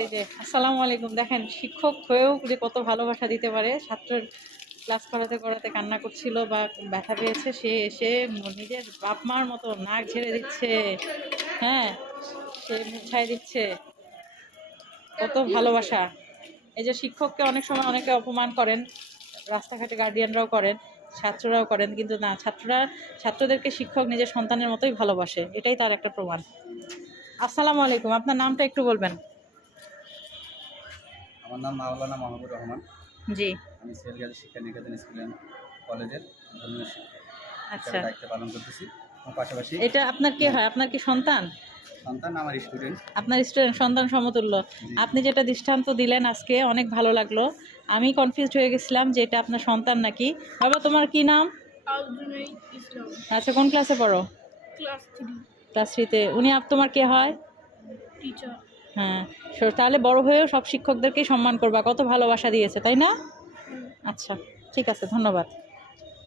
এই যে আসসালামু আলাইকুম। দেখেন শিক্ষক হয়েও যে কত ভালোবাসা দিতে পারে। ছাত্রের ক্লাস করাতে করাতে কান্না করছিল বা ব্যথা পেয়েছে, সে এসে নিজের বাপ মার মতো নাক ঝেড়ে দিচ্ছে। হ্যাঁ, সে মুছাই দিচ্ছে। কত ভালোবাসা। এই যে শিক্ষককে অনেক সময় অনেকে অপমান করেন, রাস্তাঘাটে গার্ডিয়ানরাও করেন, ছাত্ররাও করেন, কিন্তু না, ছাত্রদেরকে শিক্ষক নিজের সন্তানের মতোই ভালোবাসে। এটাই তার একটা প্রমাণ। আসসালামু আলাইকুম, আপনার নামটা একটু বলবেন? আমার নাম মাওলানা মাহবুবুর রহমান। জি। আমি সিলেট শিক্ষা নিকেতন স্কুল অ্যান্ড কলেজের ধর্মীয় আচ্ছা, হিসাবে দায়িত্ব পালন করতেছি। এবং পাশাপাশি এটা আপনার কে হয়? আপনার কি সন্তান? সন্তান আমার স্টুডেন্ট। আপনার স্টুডেন্ট, সন্তান সমতুল্য। জি। আপনি যেটা দৃষ্টান্ত দিলেন আজকে অনেক ভালো লাগলো। আমি কনফিউজড হয়ে গেছিলাম যে এটা আপনার সন্তান নাকি। বাবা, তোমার কি নাম? আল-জুনাইদ ইসলাম। আচ্ছা, কোন ক্লাসে পড়ো? ক্লাস 3 ক্লাস থ্রিতে। উনি তোমার কে হয়? টিচার। হ্যাঁ। তাহলে বড় হয়েও সব শিক্ষকদেরকেই সম্মান করবা, কত ভালোবাসা দিয়েছে, তাই না? আচ্ছা, ঠিক আছে, ধন্যবাদ।